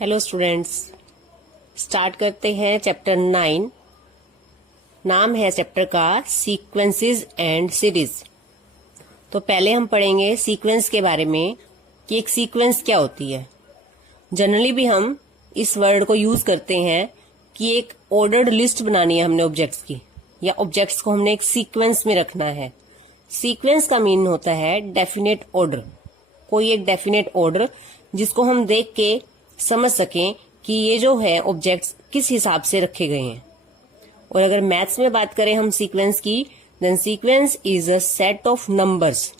Hello students, start करते हैं chapter 9। नाम है चैप्टर का सीक्वेंसेस एंड सीरीज। तो पहले हम पढ़ेंगे सीक्वेंस के बारे में कि एक सीक्वेंस क्या होती है। जनरली भी हम इस वर्ड को यूज करते हैं कि एक ऑर्डर्ड लिस्ट बनानी है हमने ऑब्जेक्ट्स की, या ऑब्जेक्ट्स को हमने एक सीक्वेंस में रखना है। सीक्वेंस का मीन होता है डेफिनेट ऑर्डर, कोई एक डेफिनेट ऑर्डर जिसको हम देख के समझ सकें कि ये जो है ऑब्जेक्ट्स किस हिसाब से रखे गए हैं। और अगर मैथ्स में बात करें हम सीक्वेंस की, then sequence is a set of numbers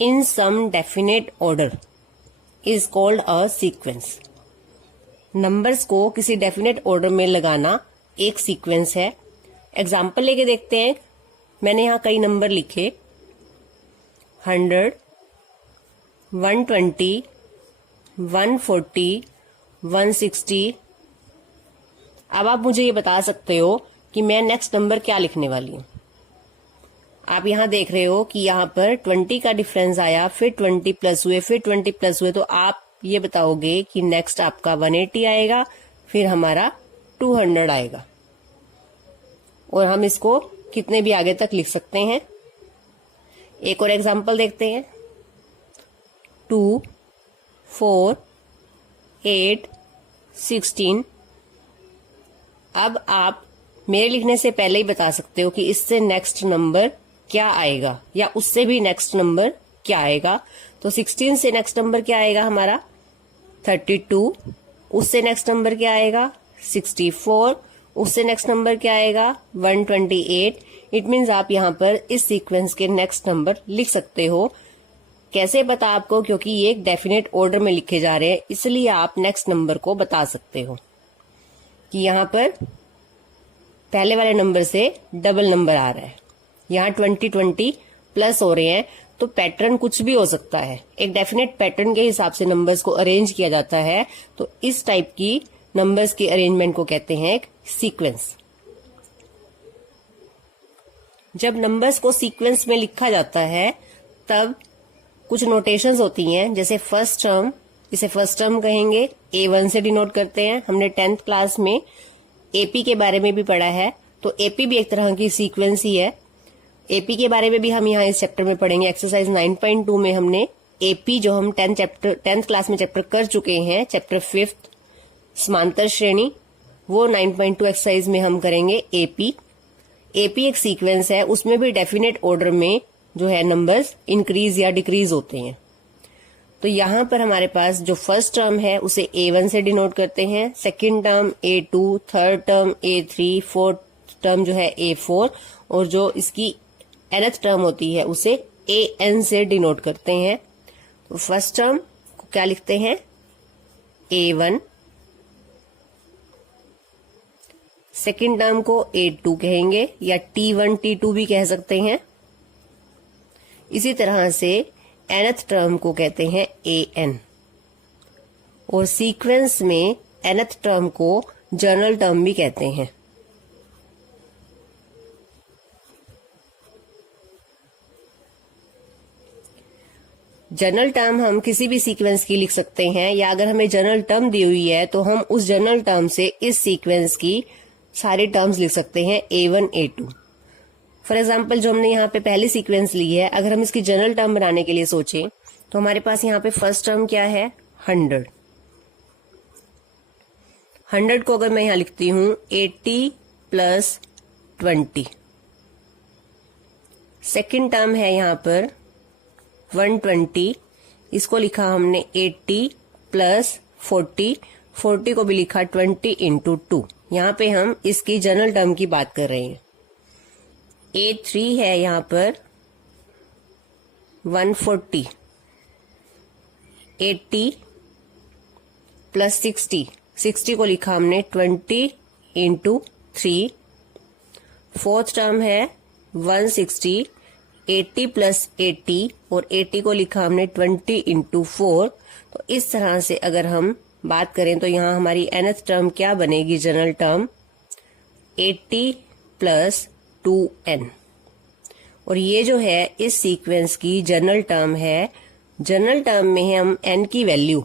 in some definite order is called a sequence. Numbers को किसी डेफिनेट ऑर्डर में लगाना एक सीक्वेंस है। एग्जाम्पल लेके देखते हैं। मैंने यहाँ कई नंबर लिखे, 100, 120, 140, 160। अब आप मुझे ये बता सकते हो कि मैं नेक्स्ट नंबर क्या लिखने वाली हूँ। आप यहाँ देख रहे हो कि यहाँ पर 20 का डिफरेंस आया, फिर 20 प्लस हुए, फिर 20 प्लस हुए, तो आप ये बताओगे कि नेक्स्ट आपका 180 आएगा, फिर हमारा 200 आएगा। और हम इसको कितने भी आगे तक लिख सकते हैं। एक और एग्जांपल देखते हैं। 2, 4, 8, 16। अब आप मेरे लिखने से पहले ही बता सकते हो कि इससे नेक्स्ट नंबर क्या आएगा, या उससे भी नेक्स्ट नंबर क्या आएगा। तो 16 से नेक्स्ट नंबर क्या आएगा हमारा 32, उससे नेक्स्ट नंबर क्या आएगा 64, उससे नेक्स्ट नंबर क्या आएगा 128। इट मीन्स आप यहाँ पर इस सीक्वेंस के नेक्स्ट नंबर लिख सकते हो। कैसे पता आपको? क्योंकि ये एक डेफिनेट ऑर्डर में लिखे जा रहे हैं, इसलिए आप नेक्स्ट नंबर को बता सकते हो कि यहाँ पर पहले वाले नंबर से डबल नंबर आ रहा है। यहाँ 20 प्लस हो रहे हैं, तो पैटर्न कुछ भी हो सकता है। एक डेफिनेट पैटर्न के हिसाब से नंबर्स को अरेंज किया जाता है। तो इस टाइप की नंबर्स की अरेंजमेंट को कहते हैं एक सीक्वेंस। जब नंबर्स को सीक्वेंस में लिखा जाता है तब कुछ नोटेशंस होती हैं। जैसे फर्स्ट टर्म, इसे फर्स्ट टर्म कहेंगे, A1 से डिनोट करते हैं। हमने 10th क्लास में AP के बारे में भी पढ़ा है, तो AP भी एक तरह की सीक्वेंस ही है। AP के बारे में भी हम यहाँ इस चैप्टर में पढ़ेंगे। एक्सरसाइज 9.2 में हमने AP जो हम 10th क्लास में चैप्टर कर चुके हैं, चैप्टर 5 समांतर श्रेणी, वो 9.2 एक्सरसाइज में हम करेंगे AP। AP एक सीक्वेंस है, उसमें भी डेफिनेट ऑर्डर में जो है नंबर्स इंक्रीज या डिक्रीज होते हैं। तो यहाँ पर हमारे पास जो फर्स्ट टर्म है उसे A1 से डिनोट करते हैं, second term A2, third term A3, fourth term जो है A4, और जो इसकी nth टर्म होती है उसे AN से डिनोट करते हैं। तो फर्स्ट टर्म को क्या लिखते हैं A1, सेकंड टर्म को A2 कहेंगे, या T1, T2 भी कह सकते हैं। इसी तरह से nth टर्म को कहते हैं AN, और सीक्वेंस में nth टर्म को जनरल टर्म भी कहते हैं। जनरल टर्म हम किसी भी सीक्वेंस की लिख सकते हैं, या अगर हमें जनरल टर्म दी हुई है तो हम उस जनरल टर्म से इस सीक्वेंस की सारे टर्म्स लिख सकते हैं A1, A2। फॉर एग्जाम्पल जो हमने यहाँ पे पहली सीक्वेंस ली है, अगर हम इसकी जनरल टर्म बनाने के लिए सोचें तो हमारे पास यहाँ पे फर्स्ट टर्म क्या है 100। 100 को अगर मैं यहाँ लिखती हूँ 80 प्लस 20। सेकेंड टर्म है यहाँ पर 120, इसको लिखा हमने 80 प्लस 40, 40 को भी लिखा 20 इंटू 2। यहाँ पे हम इसकी जनरल टर्म की बात कर रहे हैं। A3 है यहाँ पर 140, 80 प्लस 60, 60 को लिखा हमने 20 इंटू 3। फोर्थ टर्म है 160, 80 प्लस 80, और 80 को लिखा हमने 20 इंटू 4। तो इस तरह से अगर हम बात करें तो यहाँ हमारी nth टर्म क्या बनेगी जनरल टर्म 80 प्लस 2n, और ये जो है इस सीक्वेंस की जनरल टर्म है। जनरल टर्म में हम n की वैल्यू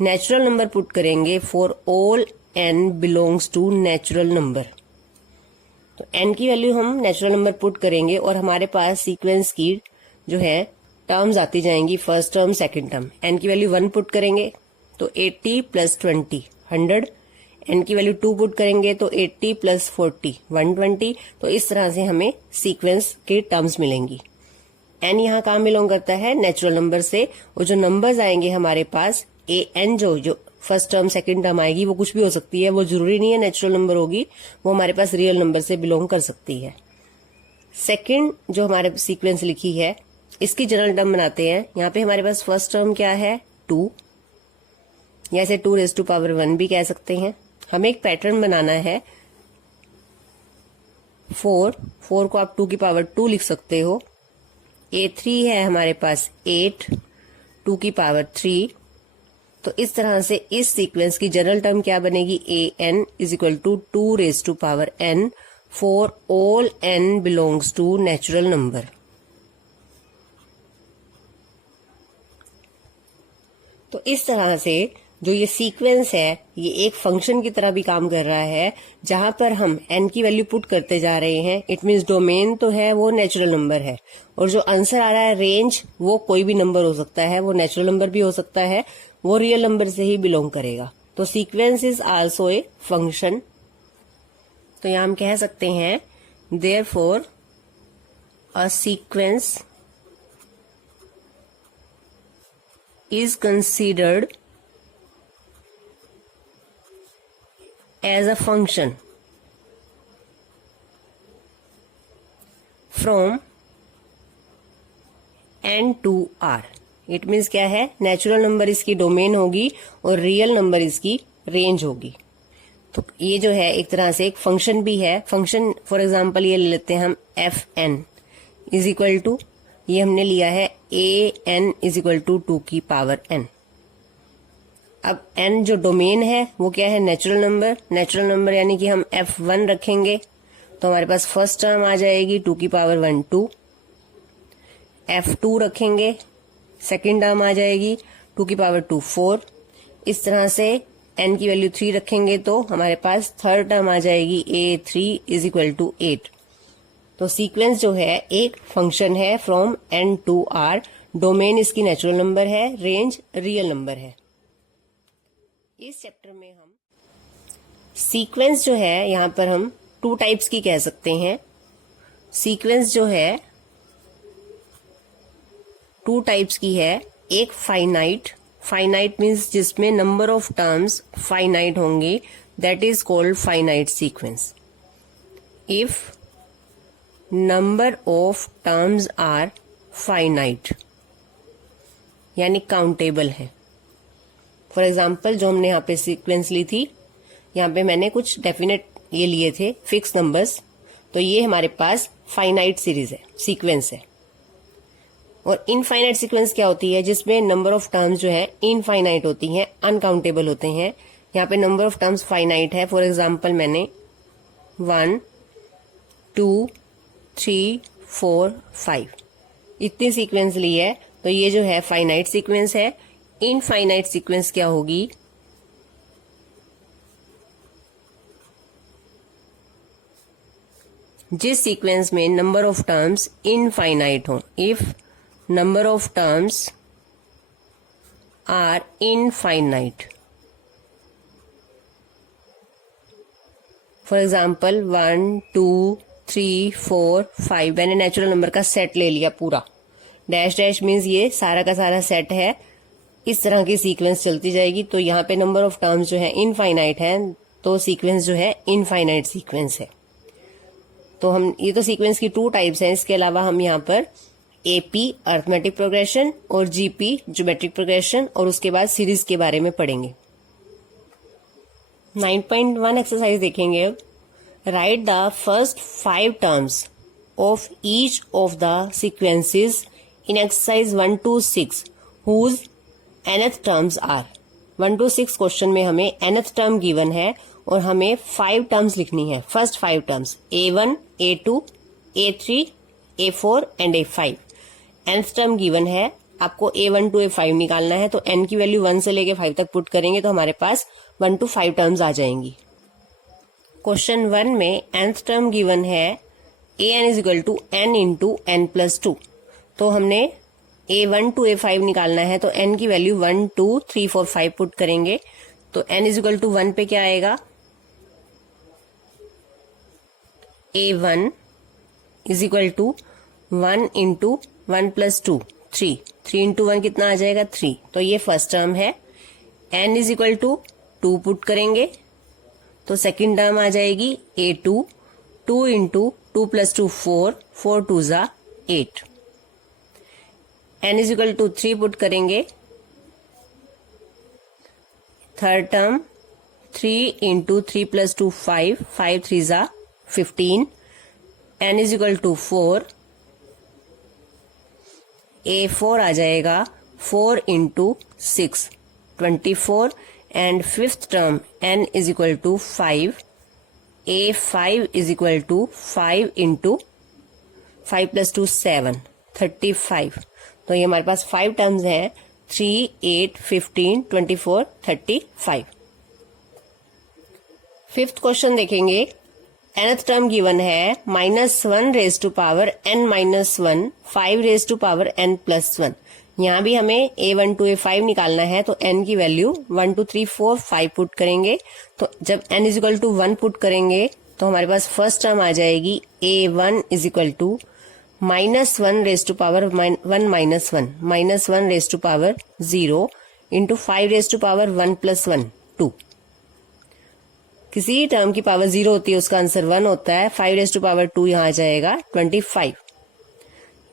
नेचुरल नंबर पुट करेंगे for all n belongs to natural number. तो n की वैल्यू हम नेचुरल नंबर पुट करेंगे और हमारे पास सीक्वेंस की जो है टर्म्स आती जाएंगी, first term second term. n की वैल्यू 1 पुट करेंगे तो 80 प्लस 20 100, n की वैल्यू 2 पुट करेंगे तो 80 प्लस 40 120। तो इस तरह से हमें सीक्वेंस के टर्म्स मिलेंगी। n यहाँ कहाँ बिलोंग करता है, नेचुरल नंबर से, और जो नंबर्स आएंगे हमारे पास ए एन जो फर्स्ट टर्म सेकंड टर्म आएगी वो कुछ भी हो सकती है, वो जरूरी नहीं है नेचुरल नंबर होगी, वो हमारे पास रियल नंबर से बिलोंग कर सकती है। सेकंड जो हमारे सीक्वेंस लिखी है इसकी जनरल टर्म बनाते हैं। यहाँ पे हमारे पास फर्स्ट टर्म क्या है 2, या इसे 2 रेज़ टू पावर 1 भी कह सकते हैं। हमें एक पैटर्न बनाना है 4 को आप 2 की पावर 2 लिख सकते हो। A3 है हमारे पास 8 2 की पावर 3। तो इस तरह से इस सीक्वेंस की जनरल टर्म क्या बनेगी, an is equal to 2 raise to power n for all n belongs to natural number. तो इस तरह से जो ये सीक्वेंस है ये एक फंक्शन की तरह भी काम कर रहा है, जहां पर हम n की वैल्यू पुट करते जा रहे हैं। इट मीन्स डोमेन तो है वो नेचुरल नंबर है, और जो आंसर आ रहा है रेंज वो कोई भी नंबर हो सकता है, वो नेचुरल नंबर भी हो सकता है, वो रियल नंबर से ही बिलोंग करेगा। तो sequence is also a function. तो यहां हम कह सकते हैं therefore a sequence is considered as a function from n to r। It means क्या है, नेचुरल नंबर इसकी डोमेन होगी और रियल नंबर इसकी रेंज होगी। तो ये जो है एक तरह से एक फंक्शन भी है। फंक्शन फॉर एग्जांपल ये ले लेते हैं हम F N is equal to, ये हमने लिया है A N is equal to 2 की पावर n। अब n जो डोमेन है वो क्या है, नेचुरल नंबर। नेचुरल नंबर यानी कि हम f1 रखेंगे तो हमारे पास फर्स्ट टर्म आ जाएगी 2 की पावर 1 2। f2 रखेंगे सेकंड टर्म आ जाएगी 2 की पावर 2 4। इस तरह से n की वैल्यू 3 रखेंगे तो हमारे पास थर्ड टर्म आ जाएगी a3 इज इक्वल टू 8। तो सीक्वेंस जो है एक फंक्शन है from n to r। Domain इसकी नेचुरल नंबर है, रेंज रियल नंबर है। इस चैप्टर में हम सीक्वेंस जो है यहां पर हम 2 टाइप्स की कह सकते हैं। सीक्वेंस जो है 2 टाइप्स की है। एक फाइनाइट मीन्स जिसमें नंबर ऑफ टर्म्स फाइनाइट होंगे, that is called finite sequence. If number of terms are finite यानी काउंटेबल है। फॉर एग्जाम्पल जो हमने यहाँ पे सीक्वेंस ली थी, यहाँ पे मैंने कुछ डेफिनेट ये लिए थे फिक्स नंबर्स, तो ये हमारे पास फाइनाइट सीरीज है, सीक्वेंस है। और इनफाइनाइट सीक्वेंस क्या होती है, जिसमें नंबर ऑफ टर्म्स जो है इनफाइनाइट होती हैं, अनकाउंटेबल होते हैं। यहाँ पे नंबर ऑफ टर्म्स फाइनाइट है। फॉर एग्जाम्पल मैंने 1 2 3 4 5 इतनी सीक्वेंस ली है, तो ये जो है फाइनाइट सीक्वेंस है। इनफाइनाइट सीक्वेंस क्या होगी, जिस सीक्वेंस में नंबर ऑफ टर्म्स इनफाइनाइट हो। If number of terms are infinite, for example 1 2 3 4 5 मैंने नेचुरल नंबर का सेट ले लिया पूरा। डैश डैश मीन्स ये सारा का सारा सेट है। इस तरह की सीक्वेंस चलती जाएगी। तो यहाँ पे नंबर ऑफ टर्म्स जो है इनफाइनाइट है, तो सीक्वेंस जो है इनफाइनाइट सीक्वेंस है। तो हम ये तो सीक्वेंस की 2 टाइप्स हैं। इसके अलावा हम यहाँ पर एपी अरिथमेटिक प्रोग्रेशन और जीपी ज्योमेट्रिक प्रोग्रेशन और उसके बाद सीरीज के बारे में पढ़ेंगे। 9.1 एक्सरसाइज देखेंगे अब। Write the first 5 terms of each of the sequences in exercise 1 to 6 whose nth terms are. 1 to 6 question में हमें nth टर्म गिवन है और हमें 5 टर्म्स लिखनी है। First 5 terms A1, A2, A3, A4 and A5। nth term given है आपको A1 to A5 निकालना है, तो n की वैल्यू 1 से लेके 5 तक पुट करेंगे तो हमारे पास 1 to 5 टर्म्स आ जाएंगी। क्वेश्चन 1 में nth टर्म गिवन है an is equal to n into n+2। तो हमने A1 to A5 निकालना है, तो n की वैल्यू 1 2 3 4 5 पुट करेंगे, तो n इज इक्वल टू 1 पे क्या आएगा, A1 is equal to 1 into 1+2 3 3 into 1 कितना आ जाएगा 3। तो ये फर्स्ट टर्म है। n is equal to 2 put करेंगे तो सेकंड टर्म आ जाएगी A2 2 इंटू 2+2 4 4 2 ज़ा 8। n is equal to 3 put करेंगे, थर्ड टर्म 3 इंटू 3+2 5 5 3 ज़ा 15। n is equal to 4, A4 आ जाएगा 4 into 6 24 and fifth term n is equal to 5, A5 is equal to 5 into 5+2 7 35। तो ये हमारे पास 5 टर्म्स हैं, 3 8 15 24 35। फिफ्थ क्वेश्चन देखेंगे। nth टर्म गिवन है -1 raise to power n-1 5 raise to power n+1। यहाँ भी हमें A1 to A5 निकालना है, तो n की वैल्यू 1 2 3 4 5 पुट करेंगे। तो जब n is equal to 1 put करेंगे तो हमारे पास फर्स्ट टर्म आ जाएगी A1 is equal to -1 raise to power 1 raise to power 0 into 5 raise to power 1+1 2। किसी टर्म की पावर 0 होती है उसका आंसर 1 होता है। 5 रेज टू पावर 2 यहाँ आ जाएगा 25।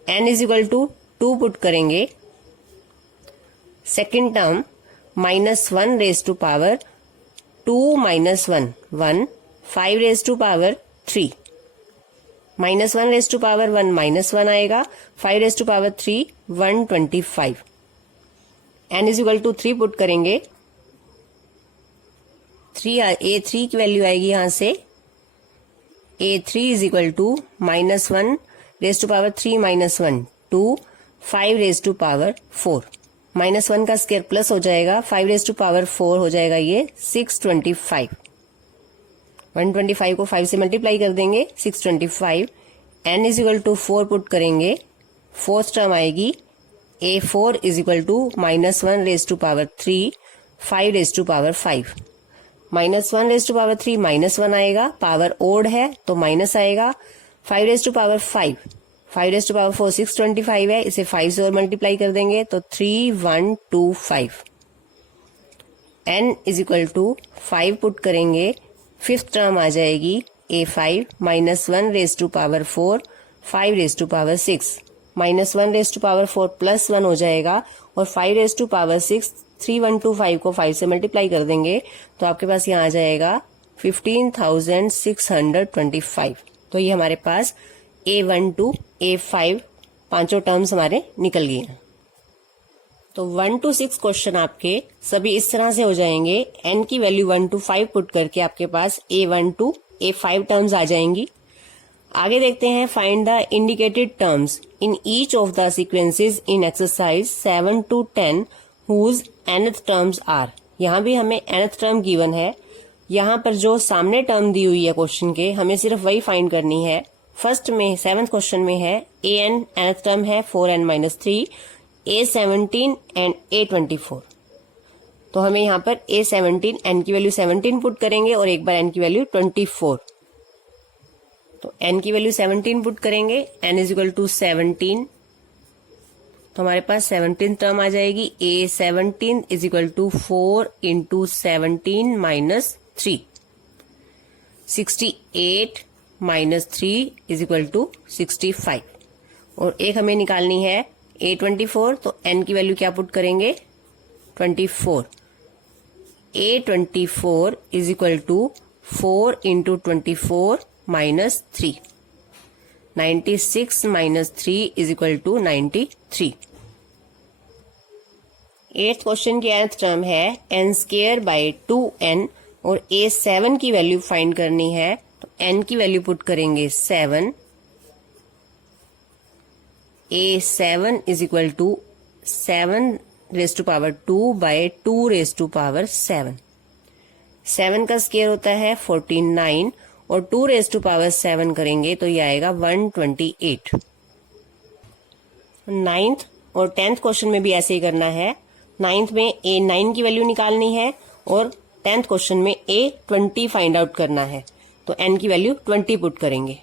n is equal to 2 put करेंगे, second term -1 raise to power 2 -1 1 5 raise to power 3 -1 raise to power 1 -1 आएगा, 5 raise to power 3 125। n is equal to 3 put करेंगे, A3 की वैल्यू आएगी यहां से A3 is equal to -1 raise to power 3 -1 2 5 raise to power 4। -1 का square plus हो जाएगा, 5 raise to power 4 हो जाएगा ये 625। 125 को 5 से मल्टीप्लाई कर देंगे 625। n is equal to 4 put करेंगे, फोर्थ टर्म आएगी A4 is equal to -1 raise to power 3 5 raise to power 5। -1 raise to power 3 -1 आएगा, पावर ओड है तो माइनस आएगा। 5 raise to power 5 5 raise to power 4 625 है, इसे 5 से और मल्टीप्लाई कर देंगे तो 3125। n is equal to 5 put करेंगे, फिफ्थ टर्म आ जाएगी A5 -1 raise to power 4 5 raise to power 6। -1 raise to power 4 +1 हो जाएगा और 5 रेज टू पावर 6 3125 को 5 से मल्टीप्लाई कर देंगे तो आपके पास यहाँ आ जाएगा 15,625। तो ये हमारे पास A1 to A5 पांचों टर्म्स हमारे निकल गए हैं। तो 1 to 6 क्वेश्चन आपके सभी इस तरह से हो जाएंगे। n की वैल्यू 1 to 5 पुट करके आपके पास A1 to A5 टर्म्स आ जाएंगी। आगे देखते हैं, find the indicated terms in each of the sequences in exercise 7 to 10 whose nth terms are. यहाँ भी हमें nth टर्म गिवन है, यहाँ पर जो सामने टर्म दी हुई है क्वेश्चन के हमें सिर्फ वही फाइंड करनी है। फर्स्ट में 7th क्वेश्चन में है an nth टर्म है 4n-3 A17 एंड A24। तो हमें यहाँ पर A17 n की वैल्यू 17 पुट करेंगे और एक बार n की वैल्यू 24। तो n की वैल्यू 17 पुट करेंगे, n इज इक्वल टू 17। तो हमारे पास 17 टर्म आ जाएगी A17 is equal to 4 into 17 -3 68 -3 is equal to 65। और एक हमें निकालनी है A24, तो n की वैल्यू क्या पुट करेंगे 24। A24 is equal to 4 into 24 -3 96 -3 is equal to 93। 8th question की nth टर्म है n² / 2n और A7 की वैल्यू फाइंड करनी है। तो n की वैल्यू पुट करेंगे 7, A7 is equal to 7 raise to power 2 by 2 raise to power 7। 7 का स्क्वायर होता है 49 और 2 रेज टू पावर 7 करेंगे तो ये आएगा 128। 9th और 10th क्वेश्चन में भी ऐसे ही करना है। 9th में A9 की वैल्यू निकालनी है और 10th क्वेश्चन में A20 फाइंड आउट करना है, तो n की वैल्यू 20 पुट करेंगे।